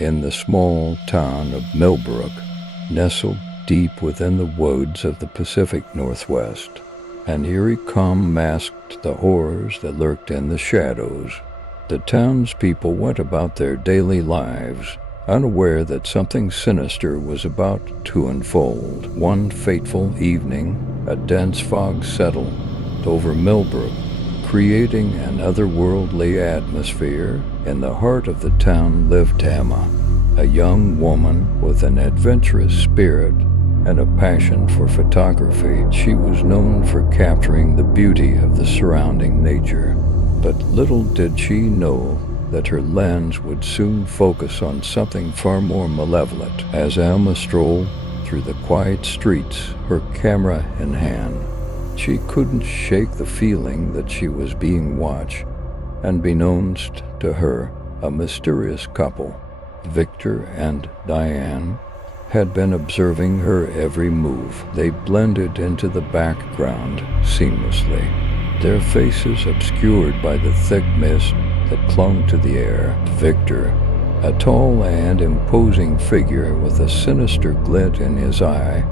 in the small town of Millbrook, nestled deep within the woods of the Pacific Northwest. An eerie calm masked the horrors that lurked in the shadows. The townspeople went about their daily lives, unaware that something sinister was about to unfold. One fateful evening, a dense fog settled over Millbrook, creating an otherworldly atmosphere. In the heart of the town lived Emma, a young woman with an adventurous spirit and a passion for photography. She was known for capturing the beauty of the surrounding nature, but little did she know that her lens would soon focus on something far more malevolent. As Emma strolled through the quiet streets, her camera in hand, she couldn't shake the feeling that she was being watched, and beknownst to her, a mysterious couple, Victor and Diane, had been observing her every move. They blended into the background seamlessly, their faces obscured by the thick mist that clung to the air. Victor, a tall and imposing figure with a sinister glint in his eye,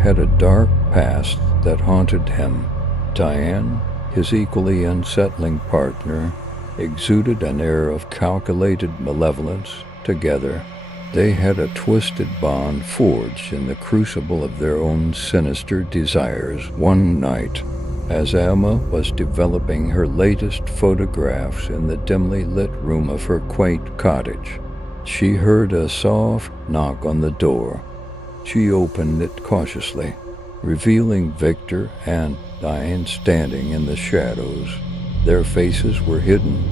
had a dark past that haunted him. Diane, his equally unsettling partner, exuded an air of calculated malevolence. Together, they had a twisted bond forged in the crucible of their own sinister desires. One night, as Emma was developing her latest photographs in the dimly lit room of her quaint cottage, she heard a soft knock on the door. She opened it cautiously, revealing Victor and Diane standing in the shadows. Their faces were hidden,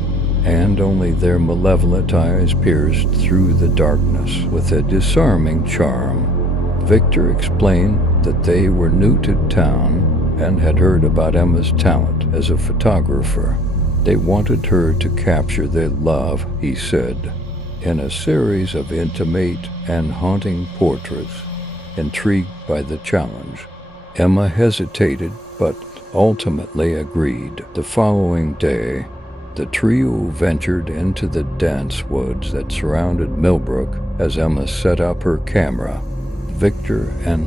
and only their malevolent eyes pierced through the darkness. With a disarming charm, Victor explained that they were new to town and had heard about Emma's talent as a photographer. They wanted her to capture their love, he said, in a series of intimate and haunting portraits. Intrigued by the challenge, Emma hesitated but ultimately agreed. The following day, the trio ventured into the dense woods that surrounded Millbrook. As Emma set up her camera, Victor and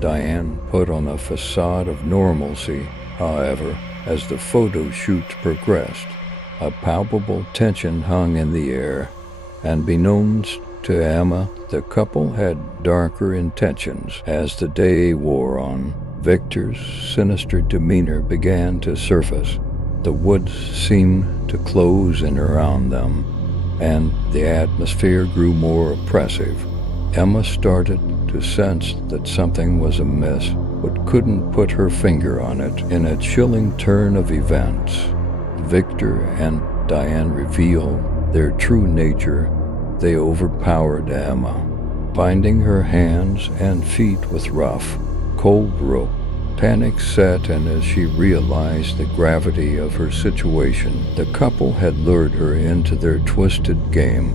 Diane put on a facade of normalcy. However, as the photo shoot progressed, a palpable tension hung in the air, and beknownst to Emma, the couple had darker intentions. As the day wore on, Victor's sinister demeanor began to surface. The woods seemed to close in around them, and the atmosphere grew more oppressive. Emma started to sense that something was amiss, but couldn't put her finger on it. In a chilling turn of events, Victor and Diane revealed their true nature. They overpowered Emma, binding her hands and feet with rough, cold rope. Panic set in as she realized the gravity of her situation. The couple had lured her into their twisted game,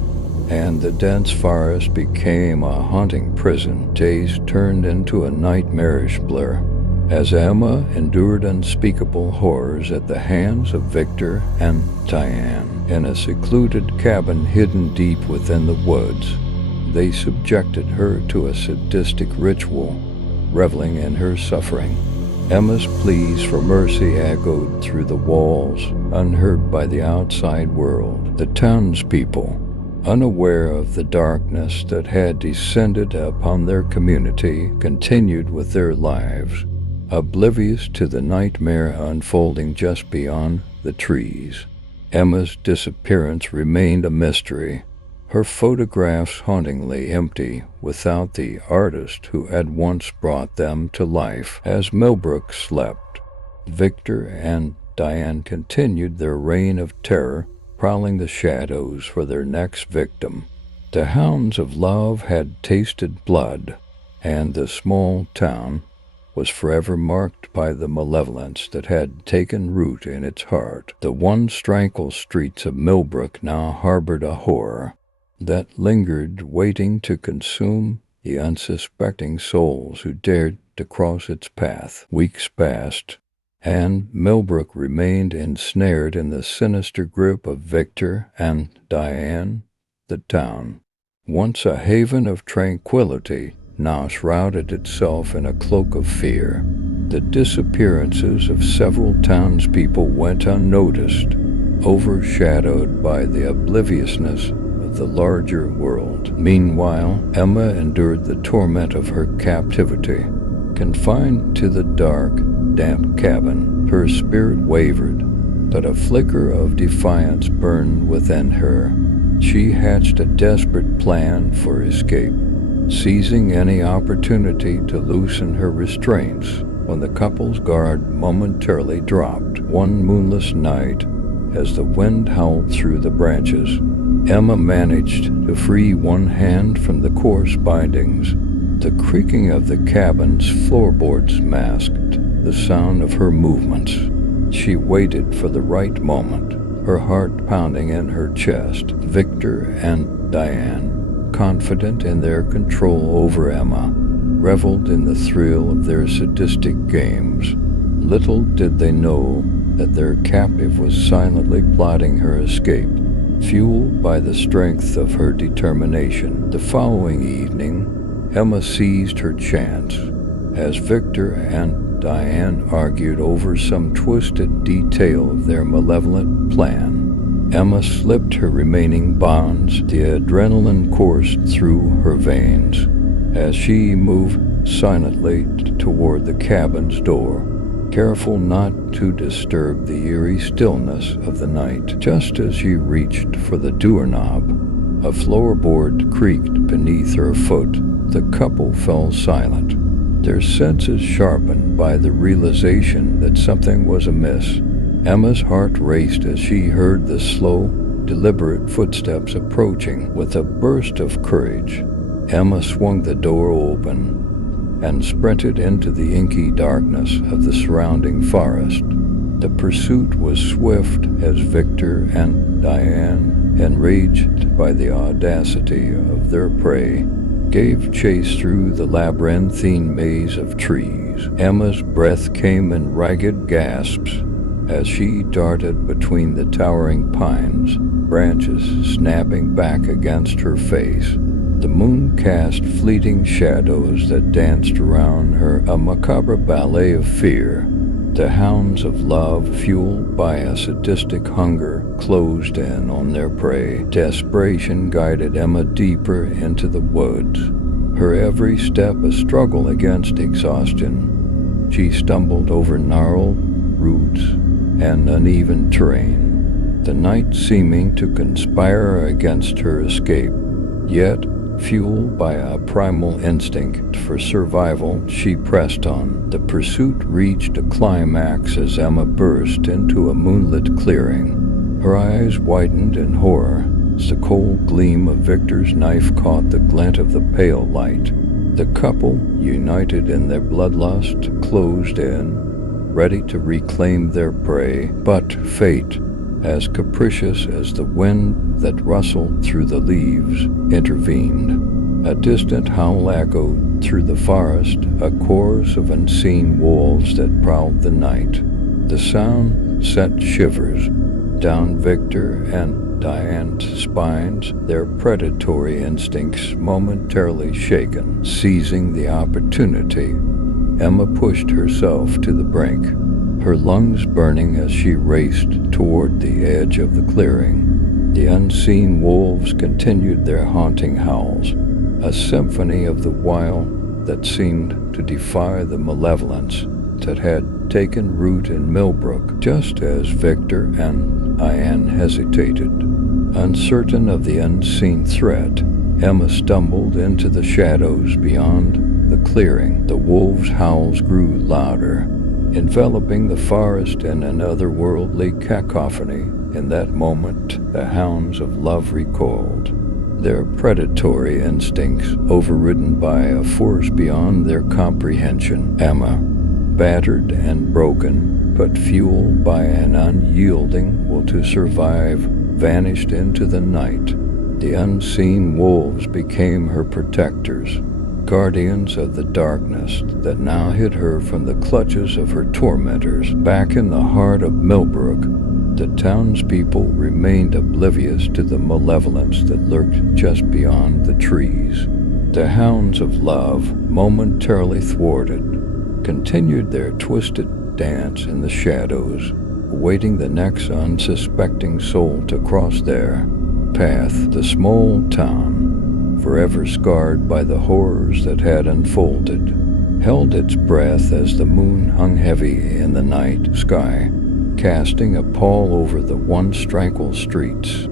and the dense forest became a haunting prison. Days turned into a nightmarish blur, as Emma endured unspeakable horrors at the hands of Victor and Diane. In a secluded cabin hidden deep within the woods, they subjected her to a sadistic ritual, reveling in her suffering. Emma's pleas for mercy echoed through the walls, unheard by the outside world. The townspeople, unaware of the darkness that had descended upon their community, continued with their lives, oblivious to the nightmare unfolding just beyond the trees. Emma's disappearance remained a mystery, her photographs hauntingly empty without the artist who had once brought them to life. As Millbrook slept, Victor and Diane continued their reign of terror, prowling the shadows for their next victim. The hounds of love had tasted blood, and the small town was forever marked by the malevolence that had taken root in its heart. The once tranquil streets of Millbrook now harbored a horror that lingered, waiting to consume the unsuspecting souls who dared to cross its path. Weeks passed, and Millbrook remained ensnared in the sinister grip of Victor and Diane. The town, once a haven of tranquility, now shrouded itself in a cloak of fear. The disappearances of several townspeople went unnoticed, overshadowed by the obliviousness of the larger world. Meanwhile, Emma endured the torment of her captivity. Confined to the dark, damp cabin, her spirit wavered, but a flicker of defiance burned within her. She hatched a desperate plan for escape, seizing any opportunity to loosen her restraints. When the couple's guard momentarily dropped one moonless night, as the wind howled through the branches, Emma managed to free one hand from the coarse bindings. The creaking of the cabin's floorboards masked the sound of her movements. She waited for the right moment, her heart pounding in her chest. Victor and Diane, confident in their control over Emma, reveled in the thrill of their sadistic games. Little did they know that their captive was silently plotting her escape, fueled by the strength of her determination. The following evening, Emma seized her chance. As Victor and Diane argued over some twisted detail of their malevolent plan, Emma slipped her remaining bonds. The adrenaline coursed through her veins as she moved silently toward the cabin's door, careful not to disturb the eerie stillness of the night. Just as she reached for the doorknob, a floorboard creaked beneath her foot. The couple fell silent, their senses sharpened by the realization that something was amiss. Emma's heart raced as she heard the slow, deliberate footsteps approaching. With a burst of courage, Emma swung the door open and sprinted into the inky darkness of the surrounding forest. The pursuit was swift as Victor and Diane, enraged by the audacity of their prey, gave chase through the labyrinthine maze of trees. Emma's breath came in ragged gasps as she darted between the towering pines, branches snapping back against her face. The moon cast fleeting shadows that danced around her, a macabre ballet of fear. The hounds of love, fueled by a sadistic hunger, closed in on their prey. Desperation guided Emma deeper into the woods, her every step a struggle against exhaustion. She stumbled over gnarled roots and uneven terrain, the night seeming to conspire against her escape. Yet, fueled by a primal instinct for survival, she pressed on. The pursuit reached a climax as Emma burst into a moonlit clearing. Her eyes widened in horror as the cold gleam of Victor's knife caught the glint of the pale light. The couple, united in their bloodlust, closed in, ready to reclaim their prey. But fate, as capricious as the wind that rustled through the leaves, intervened. A distant howl echoed through the forest, a chorus of unseen wolves that prowled the night. The sound sent shivers down Victor and Diane's spines, their predatory instincts momentarily shaken. Seizing the opportunity, Emma pushed herself to the brink, her lungs burning as she raced toward the edge of the clearing. The unseen wolves continued their haunting howls, a symphony of the wild that seemed to defy the malevolence that had taken root in Millbrook. Just as Victor and Diane hesitated, uncertain of the unseen threat, Emma stumbled into the shadows beyond the clearing. The wolves' howls grew louder, enveloping the forest in an otherworldly cacophony. In that moment, the hounds of love recoiled, their predatory instincts overridden by a force beyond their comprehension. Emma, battered and broken, but fueled by an unyielding will to survive, vanished into the night. The unseen wolves became her protectors, guardians of the darkness that now hid her from the clutches of her tormentors. Back in the heart of Millbrook, the townspeople remained oblivious to the malevolence that lurked just beyond the trees. The hounds of love, momentarily thwarted, continued their twisted dance in the shadows, awaiting the next unsuspecting soul to cross their path. The small town, forever scarred by the horrors that had unfolded, held its breath as the moon hung heavy in the night sky, casting a pall over the once tranquil streets.